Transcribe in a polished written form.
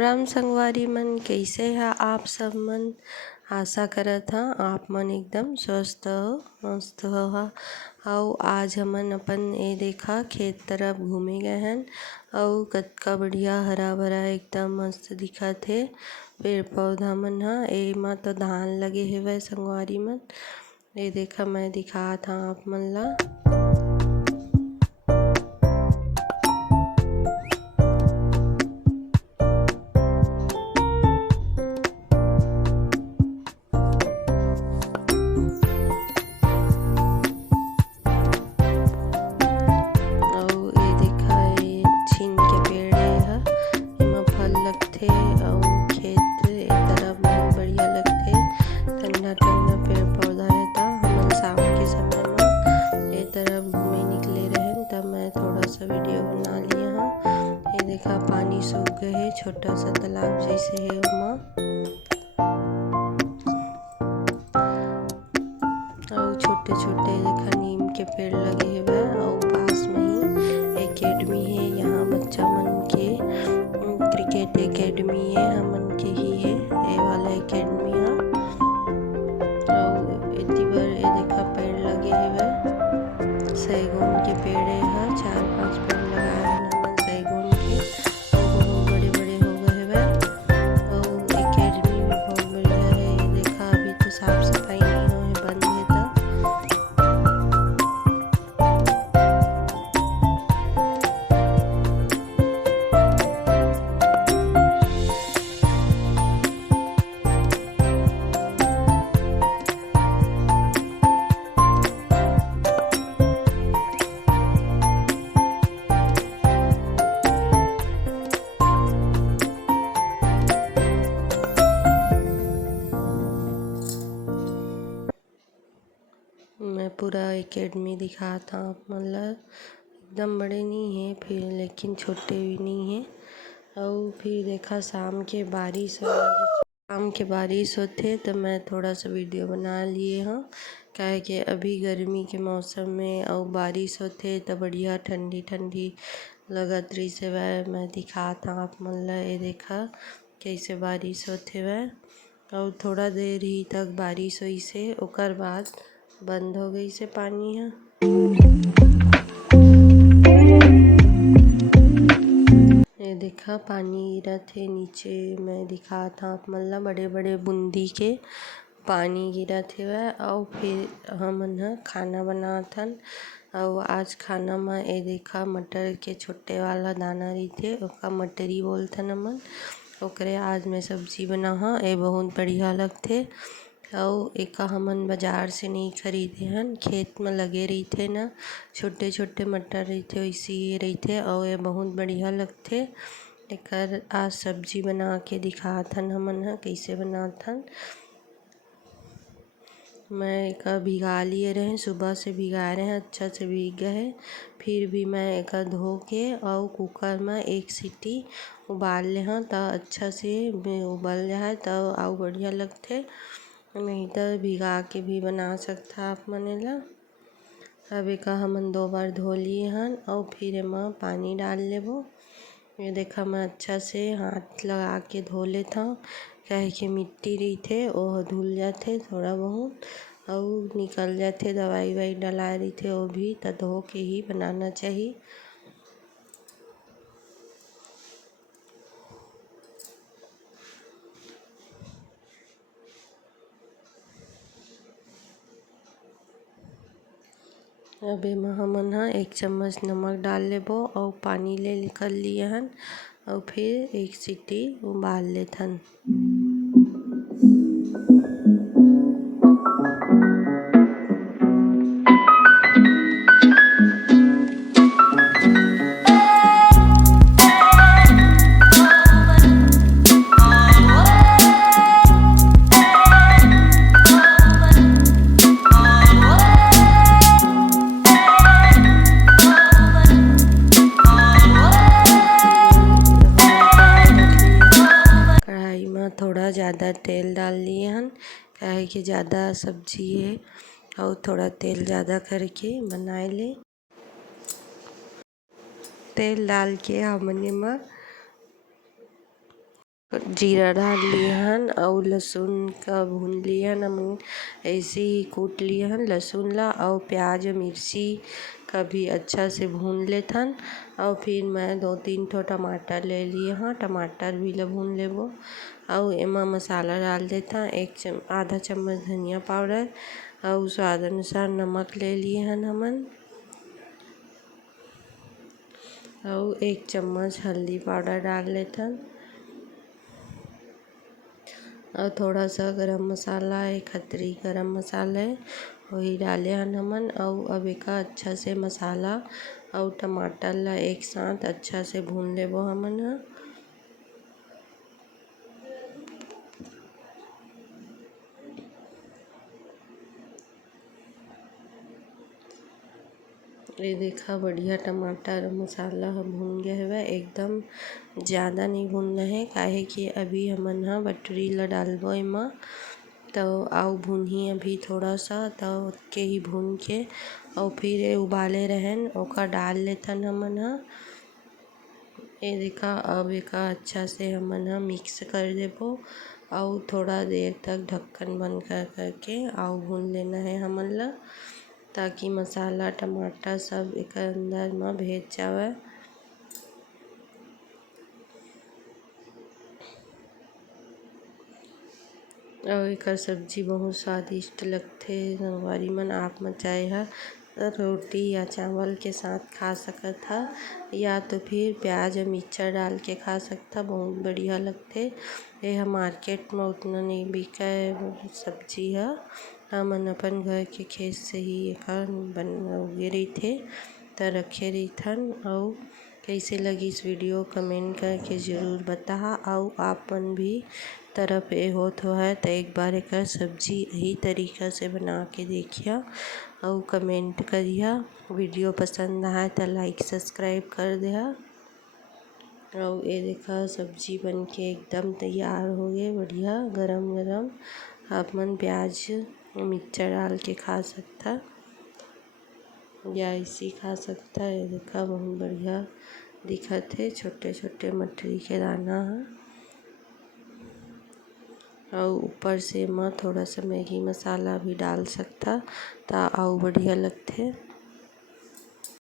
राम संगवारी मन, कैसे है आप सब मन। आशा करत हा आप मन एकदम स्वस्थ हो, मस्त हो हा। अउ आज हमन अपन ए देखा खेत तरफ घूमे गए हन। अउ कतका बढ़िया हरा भरा एकदम मस्त दिखत हे पेड़ पौधा मन ह। एमा तो धान लगे हेवय संगवारी मन। ए देखा मैं दिखात हा आप मन ला। छीन के पेड़ ह, एमा फल लगथे अउ खेत ए तरफ बहुत बढ़िया लगथे। ठंडा ठंडा पेड़ पौधा हे त हमन शाम के समय म ए तरफ घूमे निकले रहेन तब मैं थोड़ा सा वीडियो बना लिए हा। ये देखा पानी सूख गए हे, छोटा सा तालाब जैसे हे ओमा। अउ छोटे छोटे देखा नीम के पेड़ लगे हेवय। अउ पास में ही एकेडमी हे, यहाँ बच्चा मन के क्रिकेट एकेडमी हे, हमन के ही हे ए वाला एकेडमी ह। अउ एती बर ए देखा पेड़ लगे हेवय। सैगुन के पेड़ ह, 4-5 पेड़ लगाए हन हमन सैगुन के। अउ बहुत बड़े बड़े हो गए हेवय। अउ एकेडमी भी बहुत बढ़िया हे। ये देखा अभी तो साफ सफाई नहीं होए हे, बंद हे त। मैं पूरा एकेडमी दिखाता हूँ आप मन ला। एकदम बड़े नहीं है फिर लेकिन छोटे भी नहीं है। और फिर देखा शाम के बारिश होथे तो मैं थोड़ा सा वीडियो बना लिए हूँ। काहे कि अभी गर्मी के मौसम में और बारिश होथे तो बढ़िया ठंडी ठंडी लगत रहिस हेवय। मैं दिखाता हूँ आप मन ला। ये देखा कैसे बारिश होथे वै। और थोड़ा देर ही तक बारिश होइस हे, ओकर बाद बंद हो गई से पानी ह। ये देखा पानी गिरत हे नीचे। मैं दिखात हा आप मन ला बड़े बड़े बूंदी के पानी गिरत हेवय। अउ फिर हमन ह खाना बनात हन। अउ आज खाना म ए देखा मटर के छोटे वाला दाना रहिथे ओका मटरी बोलथन हमन। ओकरे आज मैं सब्जी बना हा। ए बहुत बढ़िया लगथे। अउ एका हमन बाजार से नहीं खरीदे हन, खेत में लगे रहिथे न छोटे छोटे मटर रहिथे वैसे ही रहिथे। अउ ए बहुत बढ़िया लगथे। एकर आज सब्जी बना के दिखात हन हमन ह कैसे बनात हन। मैं एका भिगा लिए रहें, सुबह से भिगाए रहें, अच्छा से भीग गए हे। फिर भी मैं एका धो के अउ कुकर में 1 सीटी उबाल ले हन त अच्छा से उबल जाए त अउ बढ़िया लगथे। नहीं तो भिगा के भी बना सकथा आप मन एला। अब एका हमन 2 बार धो लिए हन और फिर एमा पानी डाल लेबो। ये देखा मैं अच्छा से हाथ लगा के धो लेत हव। काहे कि मिट्टी रहिथे ओह धुल जाथे थोड़ा बहुत अउ निकल जाथे। दवाई ववाई डलाए रहिथे ओ भी त धो के ही बनाना चाही। अब एमा हमन ह 1 चम्मच नमक डाल लेबो और पानी ले कर लिए हन और फिर 1 सीटी उबाल लेथन। थोड़ा ज़्यादा तेल डाल लिए हन काहे कि ज़्यादा सब्जी है और थोड़ा तेल ज़्यादा करके बनाए ले। तेल डाल के हमन एमा जीरा डाल लिए हन और लहसुन का भून लिए हन। हम ऐसे ही कूट लिए हन लहसुन ला और प्याज मिर्ची का भी अच्छा से भून लेथन। और फिर मैं 2-3 ठो टमाटर ले लिए हाँ, टमाटर भी ला भून लेबो। और एमा मसाला डाल देथा, आधा चम्मच धनिया पाउडर और स्वाद अनुसार नमक ले लिए हन हमन। और 1 चम्मच हल्दी पाउडर डाल लेथन और थोड़ा सा गरम मसाला, 1 खतरी गरम मसाला है वही डाले हन हमन। और अब एका अच्छा से मसाला और टमाटर ला एक साथ अच्छा से भून लेबो हमन ह। ये देखा बढ़िया टमाटर मसाला ह भून गया हवय। एकदम ज़्यादा नहीं भूनना है काहे कि अभी हमन ह बटरी ला डालबो एमा। तो आउ भूनही अभी थोड़ा सा तो के ही भून के और फिर ये उबाले रहन ओका डाल लेथन हमन ह। ये देखा अब एका अच्छा से हमन ह मिक्स कर देबो और थोड़ा देर तक ढक्कन बंद कर करके और भून लेना है हमन ला, ताकि मसाला टमाटर सब एकर अंदर में भेज जावे। और एकर सब्जी बहुत स्वादिष्ट लगथे। संगवारी मन आप मन चाहे ह रोटी या चावल के साथ खा सकत ह, या तो फिर प्याज और मिर्चा डाल के खा सकथा, बहुत बढ़िया लगथे। ये ह मार्केट में उतना नहीं बिकाय सब्जी ह। हमन अपन घर के खेत से ही एकर उगे रहिथे त रखे रहिथन। और कैसे लगी इस वीडियो कमेंट करके ज़रूर बताहा। और आप मन भी तरफ ए होत है तो एक बार एकर सब्जी यही तरीका से बना के देखिया और कमेंट करिया। वीडियो पसंद आए तो लाइक सब्सक्राइब कर दिया। और ये देखा सब्जी बन के एकदम तैयार हो गए बढ़िया गरम गरम। आप मन प्याज मिर्चा डाल के खा सकता या ऐसे खा सकता। ये देखा बहुत बढ़िया दिखत है, छोटे छोटे मछली के दाना है। और ऊपर से मैं थोड़ा सा मैगी मसाला भी डाल सकता ता और बढ़िया लगथे।